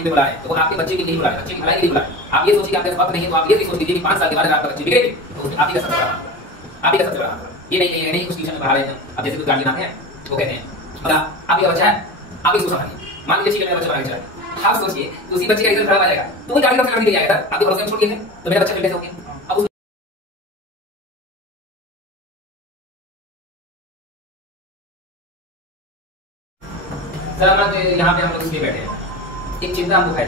Meeting पे बुला रहे हैं तो वो आपके बच्चे के लिए बुला रहे हैं, बच्चे की भलाई के लिए बुला रहे हैं। आप ये सोचिए कि आपके पास वक्त नहीं है तो आप ये भी सोच लीजिए कि 5 साल के बाद अगर आपका बच्चे बिगड़ेगी तो उसमें आप ही का सबसे बड़ा हाथ होगा, आप ही का सबसे बड़ा हाथ होगा। ये नहीं उस ट्यूशन में पढ़ा रहे हैं, अब जैसे कुछ गार्जियन आते हैं वो कहते हैं मतलब आपका बच्चा है आप इसको संभालिए, मान लीजिए मेरा बच्चा चला गया, आप सोचिए कि उसी बच्चे का रिजल्ट खराब आ जाएगा तो वो गाड़ी का लड़की आएगा, आपके भरोसे में छोड़ दिए तो मेरा बच्चा फिर कैसे हो गया। अब सर यहाँ पे हम लोग इसलिए बैठे हैं, एक चिंता हमको है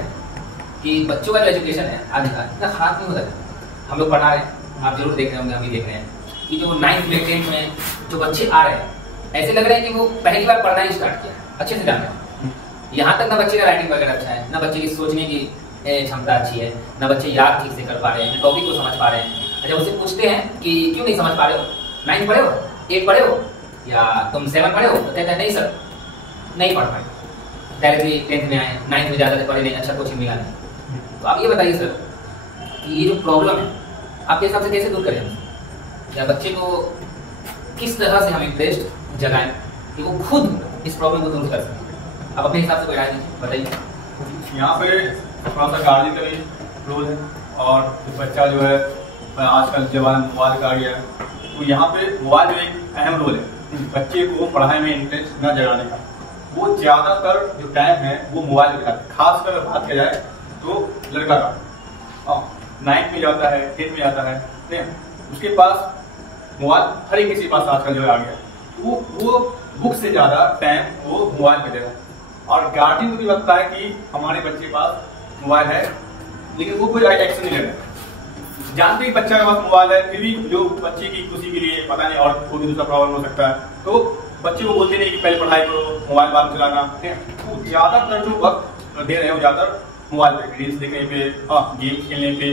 कि बच्चों का जो एजुकेशन है आज का इतना खास नहीं होता है। हम लोग पढ़ा रहे हैं, आप जरूर देख रहे होंगे, हम भी देख रहे हैं कि जो 9th में 10th में जो बच्चे आ रहे हैं ऐसे लग रहा है कि वो पहली बार पढ़ना ही स्टार्ट किया, अच्छे से जान रहे हैं। यहाँ तक ना बच्चे का राइटिंग वगैरह अच्छा है, ना बच्चे की सोचने की क्षमता अच्छी है, ना बच्चे याद ठीक से कर पा रहे हैं, टॉपिक को समझ पा रहे हैं। अच्छा उससे पूछते हैं कि क्यों नहीं समझ पा रहे हो, 9th पढ़े हो, 8 पढ़े हो या तुम 7 पढ़े हो, तो कहते हैं नहीं सर नहीं पढ़ पाए, डायरेक्टली 10th में आए, 9th में ज़्यादा पढ़े नहीं, अच्छा कोचिंग मिला नहीं। तो आप ये बताइए सर कि ये जो प्रॉब्लम है आपके हिसाब से कैसे दूर करें, या बच्चे को किस तरह से हम इंटरेस्ट जगाएं कि वो खुद इस प्रॉब्लम को दूर कर सकें। आप अपने हिसाब से कोई राय दीजिए, बताइए। यहाँ पे थोड़ा सा गार्जियन का भी रोल है और बच्चा जो है आजकल जवान मोबाइल का आ गया तो यहाँ पे मोबाइल में एक अहम रोल है बच्चे को पढ़ाई में इंटरेस्ट न जगाने का। वो ज्यादातर जो टाइम है वो मोबाइल में खाते, खासकर बात किया जाए तो लड़का का 9th में जाता है 10th में जाता है नहीं, उसके पास मोबाइल हर एक किसी के पास आजकल जो है आ गया, वो बुक से ज्यादा टाइम वो मोबाइल पे देगा। और गार्जियन को भी लगता है कि हमारे बच्चे के पास मोबाइल है लेकिन वो कोई एक्शन नहीं ले रहा, जानते ही बच्चा के पास मोबाइल है फिर भी जो बच्चे की खुशी के लिए पता नहीं और कोई दूसरा प्रॉब्लम हो सकता है तो बच्चे को बोलते नहीं कि पहले पढ़ाई करो, मोबाइल बाद में चलाना। तो ज्यादातर जो वक्त दे रहे हैं वो ज्यादातर मोबाइल पे, रील्स देखने पे, गेम खेलने पे,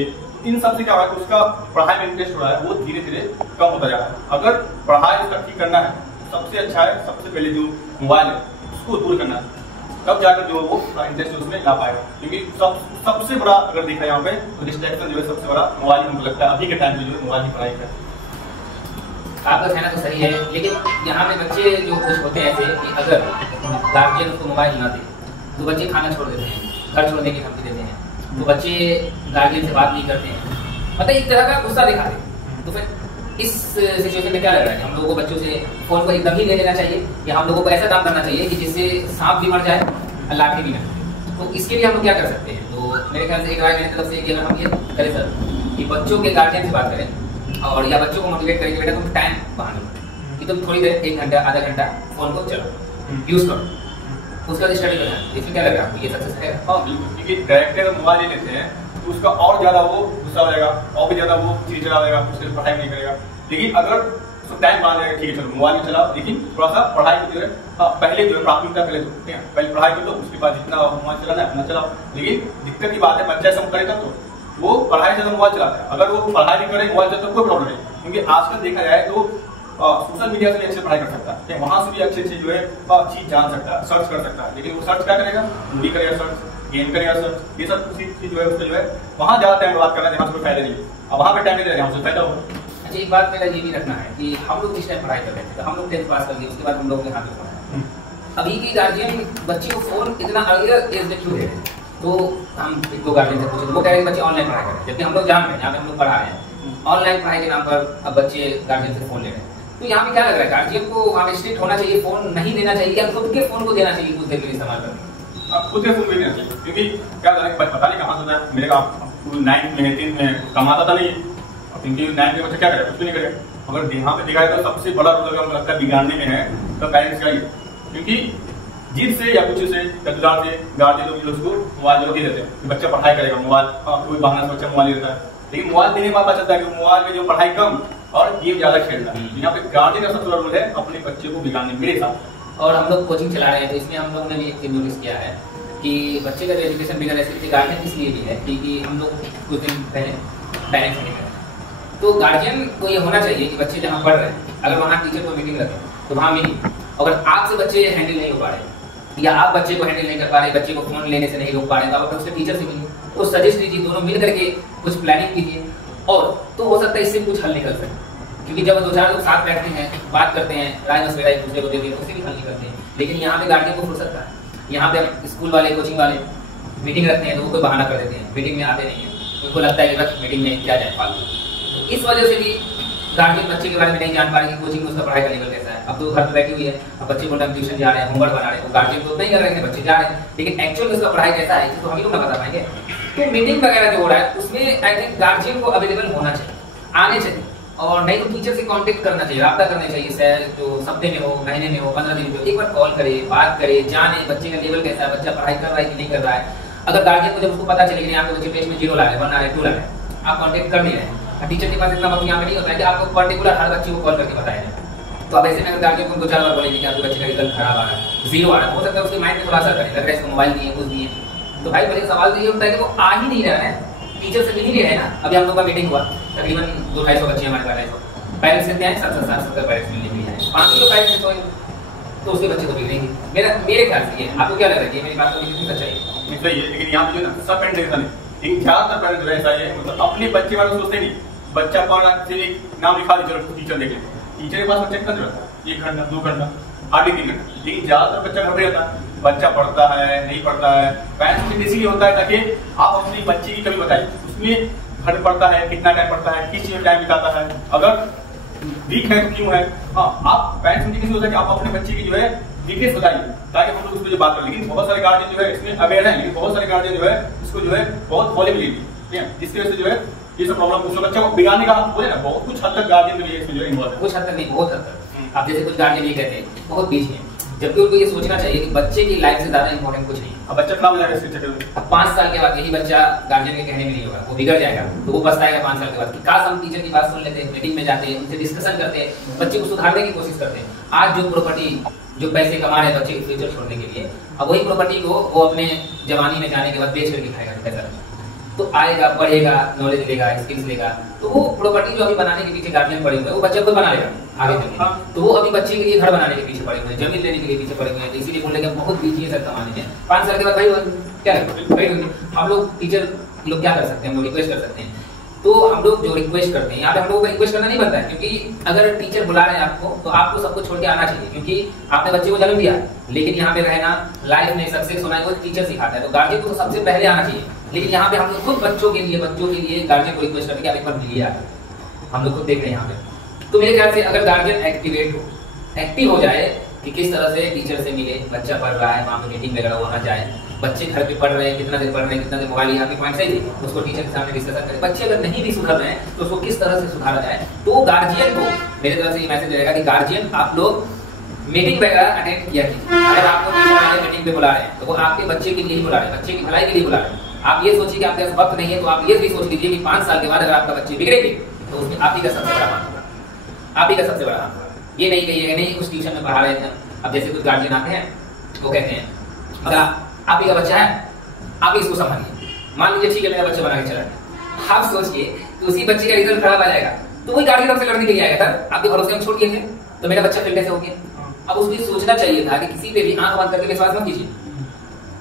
इन सब से क्या हो रहा है उसका पढ़ाई में इंटरेस्ट हो रहा है वो धीरे धीरे कम होता जा रहा है। अगर पढ़ाई उसका ठीक करना है सबसे अच्छा है सबसे पहले जो मोबाइल है उसको दूर करना है, तब जाकर जो वो इंटरेस्ट उसमें ला पाएगा। क्योंकि सबसे बड़ा अगर देखा यहाँ पे तो डिस्ट्रैक्शन जो है सबसे बड़ा मोबाइल हमको लगता है अभी के टाइम में जो मोबाइल की पढ़ाई का। आपका कहना तो सही है लेकिन यहाँ पे बच्चे जो कुछ होते हैं ऐसे कि अगर गार्जियन उसको मोबाइल ना दे तो बच्चे खाना छोड़ देते हैं, घर छोड़ने की धमकी देते हैं, तो बच्चे गार्जियन से बात नहीं करते हैं, मतलब एक तरह का गुस्सा दिखाते हैं। तो फिर इस सिचुएशन में क्या लग रहा है कि हम लोगों को बच्चों से फोन को एकदम ही ले लेना चाहिए या हम लोगों को ऐसा काम करना चाहिए कि जिससे सांप भी मर जाए और लाठी भी ना। तो इसके लिए हम लोग क्या कर सकते हैं? तो मेरे ख्याल से एक राय मेरी तरफ से कि अगर हम ये करें सर कि बच्चों के गार्जियन से बात करें और या बच्चों को मोटिवेट करें कि बेटा तुम टाइम बहाना लो कि तुम थोड़ी देर 1 घंटा आधा घंटा फोन को चलो यूज करो, उसका स्टडी करना। इसमें क्या लग रहा है आपको ये सक्सेस है? हाँ बिल्कुल, क्योंकि डायरेक्टली अगर मोबाइल ले लेते हैं तो उसका और ज्यादा वो गुस्सा हो जाएगा और भी ज्यादा वो चीज चला देगा, उसके पढ़ाई नहीं करेगा। लेकिन अगर टाइम बाद जाएगा ठीक है चलो मोबाइल में चलाओ लेकिन थोड़ा सा पढ़ाई को जो है पहले जो है प्राथमिकता पहले दो, ठीक है पहले पढ़ाई कर लो उसके बाद जितना मोबाइल चलाना है अपना चलाओ। लेकिन दिक्कत की बात है बच्चा ऐसा करे तब तो वो पढ़ाई से मोबाइल चलाता है, अगर वो पढ़ाई नहीं करे मोबाइल चलाता तो कोई प्रॉब्लम नहीं। क्योंकि आजकल देखा जाए तो सोशल मीडिया से भी अच्छे पढ़ाई कर सकता है, वहां से भी अच्छी अच्छी जो है चीज जान सकता है, सर्च कर सकता है। लेकिन वो सर्च क्या करेगा, मूवी करेगा सर्च, गेम करेगा सर्च, ये सब चीज जो है उसको जो है वहां ज्यादा टाइम बर्बाद करना है जहाँ से कोई फायदा नहीं है। अब वहां पे टाइम नहीं देगा जहाँ से फायदा होगा। अच्छा एक बात मेरा ये भी रखना है कि हम लोग जिस टाइम पढ़ाई कर रहे थे तो हम लोग 10th पास कर लिए, उसके बाद हम लोग के हाथ में पढ़ा। अभी की गार्जियन बच्चे को फोन इतना अर्लियर एज में क्यों दे रहे हैं? तो हम एक दो गार्जियन से पूछे वो कह रहे हैं बच्चे ऑनलाइन पढ़ाई करें, जबकि हम लोग जान रहे हैं यहाँ पे हम लोग पढ़ा रहे हैं ऑनलाइन पढ़ाई के नाम पर अब बच्चे गार्जियन से फोन ले रहे हैं। तो यहाँ पे क्या लग रहा है गार्जियन को वहाँ पे स्ट्रिक्ट होना चाहिए, फोन नहीं देना चाहिए या खुद के फोन को देना चाहिए कुछ देर के लिए इस्तेमाल करने? अब खुद के फोन देना चाहिए क्योंकि क्या पता नहीं कहाँ से मेरे का 9th में 10th में कमाता था नहीं, क्योंकि 9th के बच्चे क्या करेगा, कुछ भी नहीं करेगा। अगर यहाँ पे देखा जाए तो सबसे बड़ा रोल अगर लगता है बिगाड़ने में है तो पेरेंट्स का ही, क्योंकि जिद से या कुछ से कदुदार से गार्जियन लोग उसको मोबाइल जो दे देते हैं कि बच्चा पढ़ाई करेगा, मोबाइल कोई बहाना से बच्चा मोबाइल देता है। लेकिन मोबाइल देने के बाद पता चलता है कि मोबाइल में जो पढ़ाई कम और गेम ज्यादा खेलता है। यहाँ पे गार्जियन का सबसे बड़ा रोल है अपने बच्चे को बिगाड़ने मेरे साथ। और हम लोग कोचिंग चला रहे हैं तो इसमें हम लोग ने भी एक चीज नोटिस किया है कि बच्चे का जो एजुकेशन बिगड़ रहा है गार्जियन इसलिए भी है क्योंकि हम लोग कुछ दिन पहले पेरेंट्स मीटिंग करें तो गार्जियन को ये होना चाहिए कि बच्चे जहाँ पढ़ रहे हैं अगर वहाँ टीचर को मीटिंग रखें तो वहाँ मीटिंग, अगर आपसे बच्चे हैंडल नहीं हो पा रहे या आप बच्चे को हैंडल नहीं कर पा रहे, बच्चे को फोन लेने से नहीं रोक पा रहे तो आप उससे टीचर से मिलिए, तो सजेस्ट कीजिए, दोनों मिल करके कुछ प्लानिंग कीजिए और तो हो सकता है इससे कुछ हल निकल सके। क्योंकि जब 2-4 लोग साथ बैठते हैं बात करते हैं राय मशवरा एक दूसरे को देते हैं उससे भी हल निकलते हैं। लेकिन यहाँ पे गार्जियन को फुर्सत है, यहाँ पे स्कूल वाले कोचिंग वाले मीटिंग रखते हैं तो वो कोई बहाना कर देते हैं, मीटिंग में आते नहीं है, उनको लगता है कि बस मीटिंग में क्या जाए फालतू। तो इस वजह से भी गार्जियन बच्चे के बारे में नहीं जान पा रहे कि कोचिंग में उसका पढ़ाई का लेवल कैसा है। अब तो घर में बैठी हुई है, अब बच्चे बोल रहे ट्यूशन जा रहे हैं, होमवर्क बना रहे हैं, तो गार्जियन तो नहीं कर रहे हैं, बच्चे जा रहे हैं, लेकिन एक्चुअल में उसका पढ़ाई कैसा है तो हम ही लोग ना बता पाएंगे। तो मीटिंग वगैरह जो हो रहा है उसमें आई थिंक गार्जियन को अवेलेबल होना चाहिए, आने चाहिए, और नहीं तो टीचर से कांटेक्ट करना चाहिए, राब्ता करना चाहिए। सर जो हफ्ते में हो, महीने में हो, 15 दिन में हो, एक बार कॉल करे, बात करे, जाने बच्चे का लेवल कैसा है, बच्चा पढ़ाई कर रहा है कि नहीं कर रहा है। अगर गार्जियन को जब उसको पता चले कि आपके बच्चे टेस्ट में 0 ला रहे हैं, 1 ला रहे हैं, 2 ला रहे हैं, आप कांटेक्ट कर नहीं रहे हैं, टीचर के पास इतना वक्त यहाँ पे नहीं होता है कि आपको पर्टिकुलर हर बच्चे को कॉल करके बताया जाए। तो अब ऐसे में अगर गार्जियन को 2-4 बार बोलेंगे कि आपके बच्चे का रिजल्ट खराब आ रहा है, 0 आ रहा है, हो सकता है उसके माइंड में थोड़ा असर करे, लग रहा है इसको मोबाइल नहीं है, कुछ नहीं है। तो भाई पहले सवाल तो ये उठता है कि वो आ ही नहीं रहा है, टीचर से मिल ही नहीं रहे ना। अभी हम लोग का मीटिंग हुआ, तकरीबन 200-250 बच्चे हमारे पास आए, पेरेंट्स कितने आए, 70 पेरेंट्स मिलने के लिए आए, 500 पेरेंट्स तो उसके बच्चे तो बिगड़ेंगे। मेरे ख्याल से ये, आपको क्या लग रहा है? मेरी बात तो कितनी सच्चाई है? सही है, लेकिन यहाँ पे जो ना सब पेरेंट्स है, लेकिन ज्यादातर पेरेंट्स जो है ऐसा है, मतलब अपने बच्चे वाले सोचते नहीं, बच्चा पढ़ रहा है, नाम लिखा दे, चलो टीचर देख ले, टीचर के पास चेक कर रहता है 1 घंटा 2 घंटा आगे 3 घंटा, लेकिन ज्यादातर बच्चा घर पे रहता है, बच्चा पढ़ता है नहीं पढ़ता है। पेरेंट्स के इसलिए होता है ताकि आप अपनी बच्चे की कमी बताइए, उसमें घर पढ़ता है, कितना टाइम पढ़ता है, किस चीज में टाइम बिताता है, अगर वीक है तो क्यों है। हाँ, आप पेरेंट्स मुझे किसी होता है कि आप अपने बच्चे की जो है वीकनेस बताइए ताकि हम लोग उस पर जो बात करें। लेकिन बहुत सारे गार्जियन जो है इसमें अवेयर है, लेकिन बहुत सारे गार्जियन जो है इसको जो है बहुत फॉलो भी लेती है, जिसकी वजह से जो है ये सब प्रॉब्लम उस बच्चे को बिगाड़ने का बोले ना, बहुत कुछ हद तक गार्जियन भी इसमें जो है इन्वॉल्व है। कुछ हद तक नहीं, बहुत हद तक। अब जैसे कुछ गार्जियन ये कहते हैं बहुत बीच में, जबकि उनको ये सोचना चाहिए कि बच्चे की लाइफ से ज्यादा इंपॉर्टेंट कुछ नहीं। अब बच्चा खराब हो जाएगा इसके चक्कर में। अब 5 साल के बाद यही बच्चा गार्जियन के कहने में नहीं होगा, वो बिगड़ जाएगा, तो वो पछताएगा 5 साल के बाद कि काश हम टीचर की बात सुन लेते, मीटिंग में जाते, उनसे डिस्कशन करते, बच्चे को सुधारने की कोशिश करते। आज जो प्रॉपर्टी, जो पैसे कमा रहे बच्चे के फ्यूचर छोड़ने के लिए, अब वही प्रॉपर्टी को वो अपने जवानी में जाने के बाद बेच करके खाएगा पैसा, तो आएगा, पढ़ेगा, नॉलेज लेगा, स्किल्स लेगा, तो वो प्रॉपर्टी जो अभी बनाने के पीछे गार्जियन पड़े हुए हैं वो बच्चा खुद बना लेगा आगे चलके। तो वो अभी बच्चे के लिए घर बनाने के पीछे पड़े हुए हैं, जमीन लेने के लिए पीछे पड़े हुए हैं, तो इसीलिए बोल रहे हैं बहुत बीजी है सर कमाने में। 5 साल के बाद भाई क्या करेंगे हम लोग? टीचर लोग क्या कर सकते हैं? हम लोग रिक्वेस्ट कर सकते हैं। तो हम लोग जो रिक्वेस्ट करते हैं, यहाँ पे हम लोगों को रिक्वेस्ट करना नहीं बनता है, क्योंकि अगर टीचर बुला रहे हैं आपको तो आपको सब कुछ छोड़ के आना चाहिए, क्योंकि आपने बच्चे को जन्म दिया, लेकिन यहाँ पे रहना, लाइफ में सक्सेस होना है वो टीचर सिखाता है, तो गार्जियन को तो सबसे पहले आना चाहिए। लेकिन यहाँ पे हम लोग खुद बच्चों के लिए गार्जियन को रिक्वेस्ट करते हैं कि आप एक बार मिलिए आकर, हम लोग खुद देख रहे हैं यहाँ पे। तो मेरे ख्याल से अगर गार्जियन एक्टिव हो जाए कि किस तरह से टीचर से मिले, बच्चा पढ़ रहा है, वहाँ पे मीटिंग वगैरह वहाँ जाए, बच्चे घर पे पढ़ रहे हैं, कितना देर पढ़ रहे हैं, कितना देर मोबाइल, यहाँ पे पॉइंट सही थी, उसको टीचर के सामने डिस्कशन करें। बच्चे अगर नहीं भी सुधर रहे हैं तो उसको किस तरह से सुधारा जाए। तो गार्जियन को मेरे तरफ से ये मैसेज रहेगा कि गार्जियन आप लोग मीटिंग वगैरह अटेंड किया कीजिए। अगर आपको टीचर वाले मीटिंग पे बुला रहे हैं तो वो आपके बच्चे के लिए ही बुला रहे हैं, बच्चे की भलाई के लिए बुला रहे हैं। आप ये सोचिए कि आपके पास वक्त नहीं है, तो आप ये भी सोच लीजिए कि 5 साल के बाद अगर आपका बच्चे बिगड़ेंगे तो उसमें आप ही का सबसे बड़ा हाथ होगा, आप ही का सबसे बड़ा हाथ होगा। ये नहीं कहिएगा नहीं उस ट्यूशन में पढ़ा रहे थे। अब जैसे कुछ गार्जियन आते हैं वो कहते हैं अगर आप ही का बच्चा है आप ही इसको संभालिए, मान लीजिए ठीक है मेरा बच्चा बना के चला गया, आप सोचिए कि उसी बच्चे का रिजल्ट खराब आ जाएगा तो वही गार्जियन आपसे लड़ने के लिए आएगा, सर आपके भरोसे हम छोड़ दिए थे तो मेरा बच्चा फिर कैसे हो गया। अब उसको ये सोचना चाहिए था कि किसी पे भी आंख बंद करके विश्वास मत कीजिए।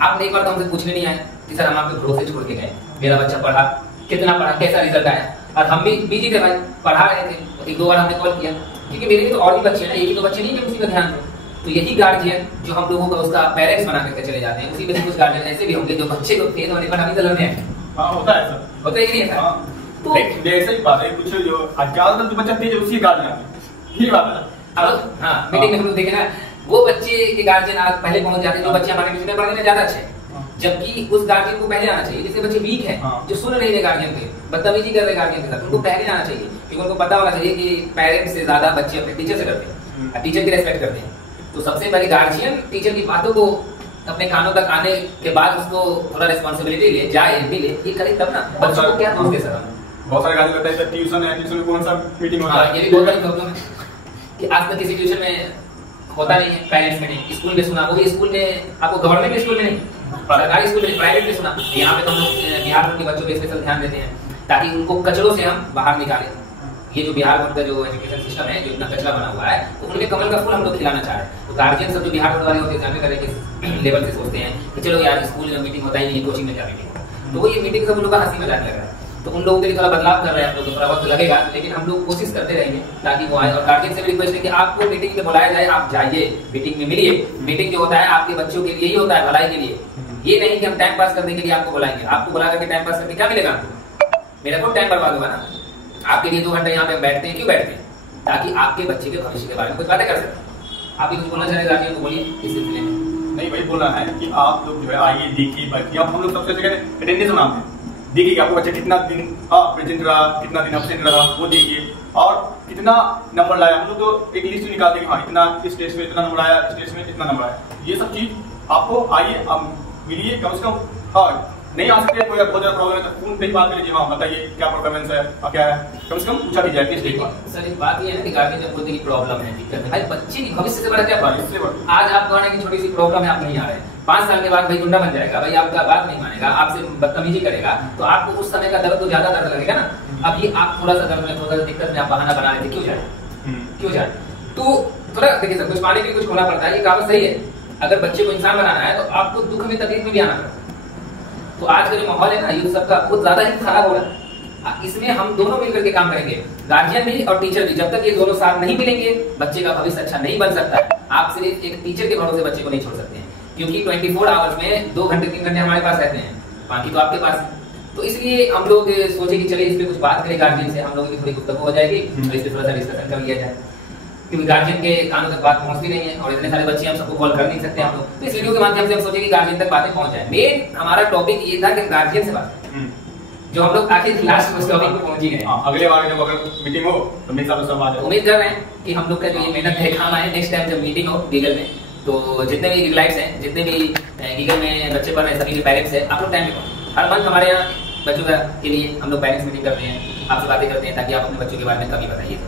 आपने एक बार तो हमसे पूछने नहीं आए कि सर हम आपके भरोसे छोड़ के गए, मेरा बच्चा पढ़ा, कितना पढ़ा, कैसा रिजल्ट आया, और हम भी बिजी थे भाई, पढ़ा रहे थे, 1-2 बार हमने कॉल किया क्योंकि मेरे भी तो और भी बच्चे हैं ना, एक ही तो बच्चे नहीं है उसी का ध्यान दो। तो यही गार्जियन जो हम लोगों का उसका पेरेंट्स बना करके चले जाते हैं, उसी में कुछ गार्जियन ऐसे भी होंगे जो बच्चे को फेल होने पर अभी लड़ने हैं। हाँ होता है सर, होता ही नहीं है हाँ। तो ऐसे ही बात है, कुछ जो ज्यादातर जो बच्चा तेज है उसी गार्जियन आते, यही बात है। अब हाँ मीटिंग में हम लोग देखे ना, वो बच्चे के गार्जियन आज पहले पहुंच जाते हैं जो बच्चे हमारे ट्यूशन में पढ़ने में ज्यादा अच्छे, जबकि उस गार्जियन को पहले आना चाहिए। जैसे बच्चे वीक है जो सुन नहीं रहे गार्जियन के, बदतमीजी कर रहे गार्जियन के साथ, उनको पहले आना चाहिए, क्योंकि उनको पता होना चाहिए कि पेरेंट्स से ज्यादा बच्चे अपने टीचर से करते हैं, टीचर की रेस्पेक्ट करते हैं। तो सबसे पहले गार्जियन टीचर की बातों को अपने कानों तक आने के बाद उसको थोड़ा रिस्पॉन्सिबिलिटी ले, जाए मिले, ये करे तब ना। बच्चों को क्या दोष दे सर? बहुत सारे गार्जियन कहते हैं ट्यूशन है, ट्यूशन में कौन सा मीटिंग होता है। ये भी बहुत बड़ी प्रॉब्लम है कि आज तक किसी ट्यूशन में होता नहीं है, पेरेंट्स में नहीं, स्कूल में सुना, वो भी स्कूल में, आपको गवर्नमेंट स्कूल में नहीं, सरकारी स्कूल में, प्राइवेट में सुना। यहाँ पे तो हम लोग बिहार के बच्चों पे स्पेशल ध्यान देते हैं ताकि उनको कचरों से हम बाहर निकालें। ये जो बिहार बोर्ड का जो एजुकेशन सिस्टम है, जो इतना कचरा बना हुआ है, तो उनमें कमल का फूल हम लोग खिलाना चाह रहे हैं। तो गार्जियन सब जो बिहार बोर्ड वाले होते हैं जानते करके किस लेवल से सोचते हैं कि चलो यार स्कूल में मीटिंग होता ही नहीं, कोचिंग में क्या मीटिंग, तो वो ये मीटिंग सब उन लोग का हंसी मजाक लग रहा है। तो उन लोगों के लिए थोड़ा बदलाव कर रहे हैं हम लोग, थोड़ा वक्त लगेगा, लेकिन हम लोग कोशिश करते रहेंगे ताकि वो आए। और गार्जियन से भी रिक्वेस्ट है कि आपको मीटिंग में बुलाया जाए, आप जाइए, मीटिंग में मिलिए। मीटिंग जो होता है आपके बच्चों के लिए ही होता है, भलाई के लिए। ये नहीं कि हम टाइम पास करने के लिए आपको बुलाएंगे, आपको बुला करके टाइम पास करके क्या मिलेगा आपको? मेरा तो टाइम बर्बाद होगा ना। आपके लिए 2 घंटे यहाँ पे हम बैठते हैं, क्यों बैठते हैं? ताकि आपके बच्चे के भविष्य के बारे में कुछ बातें कर सकें। आप कुछ बोलना चाहेंगे गार्जियन को, बोलिए इस सिलसिले में। नहीं, वही बोलना है कि आप लोग जो है आइए, देखिए, बैठिए। अब हम लोग सबसे पहले अटेंडेंस बनाते हैं, देखिए कि आपको बच्चा कितना दिन प्रेजेंट रहा, कितना दिन एब्सेंट रहा, वो देखिए, और कितना नंबर लाया। हम लोग तो एक लिस्ट निकालते हैं कि हाँ इतना इस टेस्ट में इतना नंबर आया, इस टेस्ट में इतना नंबर आया। ये सब चीज आपको आइए, अब मिलिए, कम से कम। हाँ, नहीं आ सकते, कोई बहुत ज्यादा प्रॉब्लम है तो फोन पे बात कर लीजिए, हाँ बताइए क्या परफॉर्मेंस है और क्या है, कम से कम पूछा भी जाए किस एक बार। सर एक बात ये है ना कि गार्जियन जब बोलते हैं कि प्रॉब्लम है, दिक्कत है, भाई बच्चे की भविष्य से बड़ा क्या बात है? आज आप कहने की छोटी सी प्रॉब्लम है, आप नहीं आ रहे, 5 साल के बाद भाई गुंडा बन जाएगा, भाई आपका बात नहीं मानेगा, आपसे बदतमीजी करेगा, तो आपको उस समय का दर्द तो ज्यादा दर्द लगेगा ना। अब ये आप थोड़ा सा दर्द में, थोड़ा सा दिक्कत में आप बहाना बना रहे थे, क्यों जाए, क्यों जाए? तो थोड़ा देखिए सर, कुछ पाने के लिए कुछ खोना पड़ता है, ये कहावत सही है। अगर बच्चे को इंसान बनाना है तो आपको दुख में, तकलीफ में भी आना पड़ता है। तो आज का जो माहौल है ना यूथ सबका, बहुत ज्यादा ही खराब हो रहा है। इसमें हम दोनों मिलकर के काम करेंगे, गार्जियन भी और टीचर भी। जब तक ये दोनों साथ नहीं मिलेंगे, बच्चे का भविष्य अच्छा नहीं बन सकता है। आप सिर्फ एक टीचर के भरोसे बच्चे को नहीं छोड़ सकते हैं, क्योंकि 24 आवर्स में 2 घंटे 3 घंटे हमारे पास रहते हैं, बाकी तो आपके पास है। तो इसलिए हम लोग सोचे कि चलिए इस पे कुछ बात करें गार्जियन से, हम लोगों की थोड़ी गुफ्तगू हो जाएगी, तो इस पे थोड़ा सा डिस्कशन कर लिया जाए, क्योंकि गार्जियन के कानों तक बात पहुंचती नहीं है और इतने सारे बच्चे हम सबको कॉल कर नहीं सकते हम लोग। तो इस वीडियो के माध्यम से हम सोचे कि गार्जियन तक बातें पहुंच जाए। मेन हमारा टॉपिक ये था कि गार्जियन से बात, जो हम लोग आखिर लास्ट उस टॉपिक पे पहुंच ही गए। अगले बार जब अगर मीटिंग हो तो मेरे साथ सब आ जाए। उम्मीद कर रहे हैं कि हम लोग का जो ये मेहनत है काम आए। नेक्स्ट टाइम जब मीटिंग हो गीगल में, तो जितने भी गिगलाइट्स हैं, जितने भी गीगल में बच्चे पढ़ रहे हैं, सभी के पेरेंट्स हैं, आप लोग टाइम पे हर मंथ हमारे यहाँ बच्चों के लिए हम लोग पेरेंट्स मीटिंग करते हैं, आपसे बातें करते हैं, ताकि आप अपने बच्चों के बारे में कभी बताइए।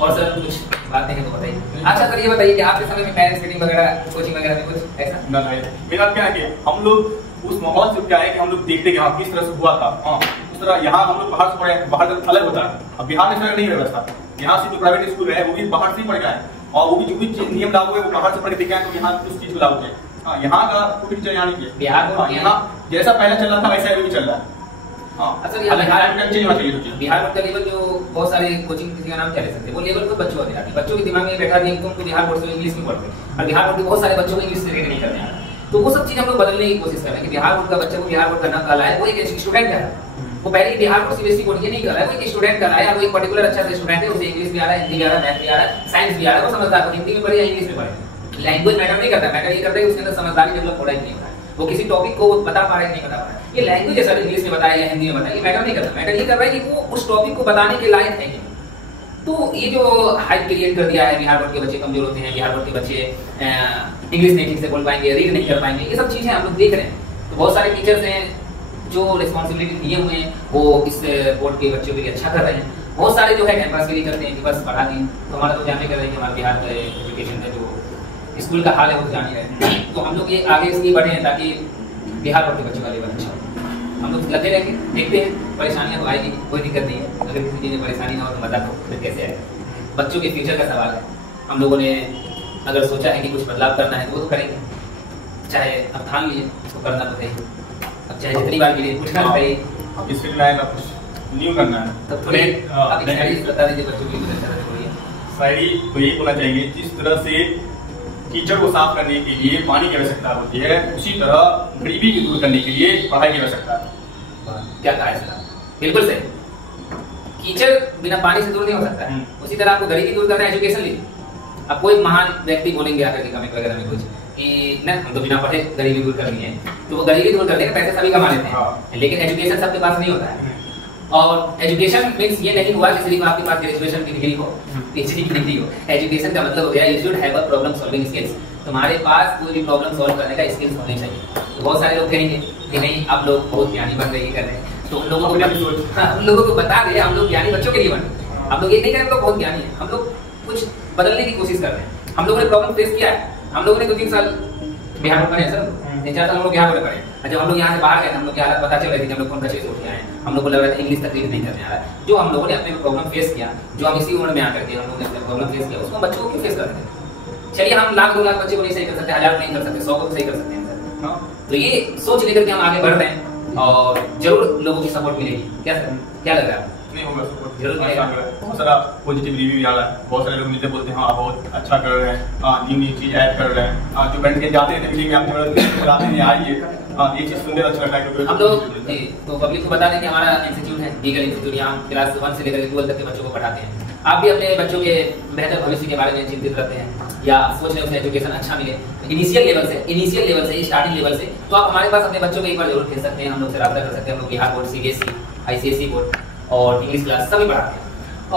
और सर कुछ बातें हैं तो बताइए। अच्छा सर ये बताइए कि आपके समय में पेरेंट्स मीटिंग वगैरह, कोचिंग वगैरह में कुछ ऐसा? नहीं, मेरा क्या है कि हम लोग उस माहौल से क्या है कि हम लोग देखते हैं किस तरह से हुआ था। हाँ, उस तरह यहाँ हम लोग बाहर से पढ़े, बाहर अलग होता है। अब बिहार में नहीं व्यवस्था, यहाँ से जो प्राइवेट स्कूल है वो भी बाहर से ही पढ़ गए हैं, और वो भी जो भी नियम लागू है वो बाहर से पढ़ के हैं, तो यहाँ उस चीज को लागू है। हाँ, यहाँ का कोई टीचर यहाँ नहीं किया, बिहार यहाँ जैसा पहले चल रहा था वैसा भी चल रहा है। बिहार बोर्ड का लेवल जो बहुत सारे कोचिंग, किसी का नाम क्या ले सकते हैं, वो लेवल को बच्चों को दिखाती है, बच्चों के दिमाग में बैठा दिया कि तुमको बिहार बोर्ड से इंग्लिश में पढ़ते, और बिहार बोर्ड के बहुत सारे बच्चों को इंग्लिश से रिलेट नहीं करने आ रहा। तो वो सब चीज हम लोग बदलने की कोशिश कर रहे हैं कि बिहार बोर्ड का बच्चा को बिहार बोर्ड का ना कहलाए, वो एक स्टूडेंट है। वो पहले बिहार बोर्ड सीबीएसई बोर्ड ये नहीं कहलाए, वो एक स्टूडेंट कहलाए, वो एक पर्टिकुलर अच्छा सा स्टूडेंट है, उसे इंग्लिश भी आ रहा है, हिंदी भी आ रहा है, मैथ भी आ रहा है, साइंस भी आ रहा है, वो समझदार है, हिंदी में पढ़े या इंग्लिश में पढ़े, लैंग्वेज मैटर नहीं करता। मैटर ये करता है कि उसके अंदर समझदारी डेवलप हो रहा है कि नहीं हो रहा है, वो किसी टॉपिक को बता पा रहा है नहीं बता पा रहा है। ये लैंग्वेज जैसा इंग्लिश में बताया या हिंदी में बताया, ये मैटर नहीं करता। मैटर ये कर रहा है कि वो उस टॉपिक को बताने के लायक है कि। तो ये जो हाइप क्रिएट कर दिया है, बिहार बोर्ड के बच्चे कमजोर होते हैं, बिहार बोर्ड के बच्चे इंग्लिश नहीं ठीक से बोल पाएंगे, रीड नहीं कर पाएंगे, ये सब चीजें हम लोग देख रहे हैं। तो बहुत सारे टीचर्स हैं जो रिस्पॉन्सिबिलिटी लिए हुए हैं, वो इस बोर्ड के बच्चों के लिए अच्छा कर रहे हैं। बहुत सारे जो है टाइम पास के लिए करते हैं कि बस पढ़ा दी। तो हमारा तो जानते कर रहे हैं कि हमारे बिहार का एजुकेशन का जो स्कूल का हाल है वो जान ही रहे हैं। तो हम लोग ये आगे इसलिए बढ़े हैं ताकि बिहार बोर्ड के बच्चों का लेवल अच्छा हो। हम लोग लगे रहेंगे, देखते हैं, परेशानियां तो आएगी, कोई दिक्कत नहीं है। अगर किसी चीज़ में परेशानी ना हो तो मजा तो फिर कैसे आएगा। बच्चों के फ्यूचर का सवाल है। हम लोगों ने अगर सोचा है कि कुछ बदलाव करना है तो वो तो करेंगे, चाहे अब ठान लिए तो करना तो है, अब चाहे जितनी बार मिले कुछ करना है। अब इस फील्ड में आएगा, कुछ न्यू करना है, तब थोड़े बता दीजिए बच्चों की शायरी तो यही बोलना चाहिए, जिस तरह से कीचड़ को साफ करने के लिए पानी की आवश्यकता होती है, उसी तरह गरीबी को दूर करने के लिए पढ़ाई की आवश्यकता है। क्या कहा है? बिल्कुल सही। कीचड़ बिना पानी से दूर नहीं हो सकता है, उसी तरह आपको गरीबी दूर करना है, एजुकेशन लीजिए। अब कोई महान व्यक्ति बोलेंगे आकर के कमेंट वगैरह में कुछ कि ना हम तो बिना पढ़े गरीबी दूर करनी है, तो वो गरीबी दूर करने का पैसे सभी कमा लेते हैं, लेकिन एजुकेशन सबके पास नहीं होता है। और एजुकेशन मीन्स ये नहीं हुआ कि सिर्फ आपके पास ग्रेजुएशन की डिग्री हो, पीएचडी की डिग्री हो। एजुकेशन का मतलब हो गया you should have a problem solving skills. तुम्हारे पास कोई भी प्रॉब्लम सॉल्व करने का स्किल्स होने चाहिए। तो बहुत सारे लोग कहेंगे कि नहीं आप लोग बहुत ज्ञानी बन रहे कर रहे हैं, तो उन लोगों को बता दें हम लोग ज्ञानी बच्चों के लिए बने। हम लोग ये नहीं कह रहे हम लोग बहुत ज्ञानी है, हम लोग कुछ बदलने की कोशिश कर रहे हैं। हम लोगों ने प्रॉब्लम फेस किया है, हम लोगों ने 2-3 साल बिहार में पढ़े सर, 3-4 साल हम लोग बिहार में पढ़े। जब हम लोग यहाँ से बाहर गए हम लोग की हालत पता चल रही थी, हम लोग कौन कच्चे से उठ के आए, हम लोग को लग रहा था इंग्लिश तक रीड नहीं करने आ रहा है। जो हम लोगों ने अपने प्रॉब्लम फेस किया, जो हम इसी उम्र में आकर के हम लोगों ने अपने प्रॉब्लम फेस किया, उसको बच्चों को क्यों फेस कर रहे थे? चलिए हम 1,00,000-2 लाख बच्चे को नहीं सही कर सकते, 1000 नहीं कर सकते, 100 को सही कर सकते हैं सर। तो ये सोच लेकर के हम आगे बढ़ रहे हैं और जरूर लोगों की सपोर्ट मिलेगी। क्या सर, क्या लग रहा है? नहीं होगा सपोर्ट जरूर मिलेगा। बहुत सारा पॉजिटिव रिव्यू भी आ रहा है, बहुत सारे लोग मिलते बोलते हैं हाँ बहुत अच्छा कर रहे हैं, न्यू चीज ऐड कर रहे हैं। जो बैठ के जाते हैं मीटिंग में, आपने बुलाते हैं आइए, हाँ, ये चीज सुनने अच्छा लगता है क्योंकि हम लोग तो पब्लिक को बता दें कि हमारा इंस्टीट्यूट है ईगल इंस्टीट्यूट, यहाँ क्लास 1 से लेकर 12 तक के बच्चों को पढ़ाते हैं। आप भी अपने बच्चों के बेहतर भविष्य के बारे में चिंतित रहते हैं या सोच रहे हैं उसे एजुकेशन अच्छा मिले इनिशियल लेवल से स्टार्टिंग लेवल से, तो आप हमारे पास अपने बच्चों को एक बार जरूर भेज सकते हैं। हम लोग से रब्ता कर सकते हैं। हम लोग Bihar board, CBSE, ICSE board और इंग्लिश क्लास सभी पढ़ाते हैं।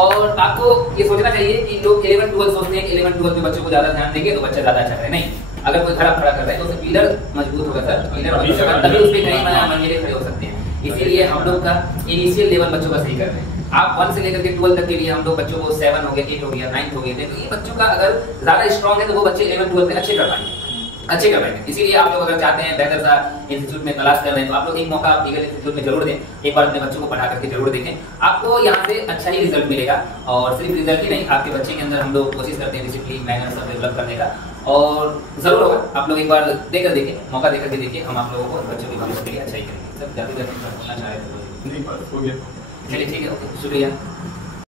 और आपको ये सोचना चाहिए कि लोग 11-12 सोचते हैं कि 11-12 में बच्चों को ज्यादा ध्यान देंगे तो बच्चा ज्यादा अच्छा करे। नहीं, अगर कोई खराब खड़ा कर रहा है तो उससे पिलर मजबूत होगा सर, पिलर तभी उस पर कई मंजिलें खड़े हो सकते हैं। इसीलिए हम लोग का इनिशियल लेवल बच्चों का सही कर रहे हैं। आप 1 से लेकर के 12 तक के लिए हम लोग बच्चों को 7 हो गया, 8 हो गया, 9 हो गए थे, तो ये बच्चों का अगर ज्यादा स्ट्रॉन्ग है तो वो बच्चे 11-12 में अच्छे कर पाएंगे। इसीलिए आप लोग अगर चाहते हैं बेहतर सा इंस्टीट्यूट में तलाश कर रहे हैं तो आप लोग एक मौका ईगल इंस्टीट्यूट में जरूर दें, एक बार अपने बच्चों को पढ़ा करके जरूर देखें। आपको यहाँ से अच्छा ही रिजल्ट मिलेगा। और सिर्फ रिजल्ट ही नहीं, आपके बच्चे के अंदर हम लोग कोशिश करते हैं डिसिप्लिन, मैनर्स सब डेवलप करने का, और जरूर होगा। आप लोग एक बार देकर देखें, मौका देकर के देखिए, हम आप लोगों को बच्चों के भविष्य के लिए अच्छा ही करेंगे। सब जाते बोलना चाह रहे थे, नहीं, बस हो गया। चलिए ठीक है, ओके, शुक्रिया।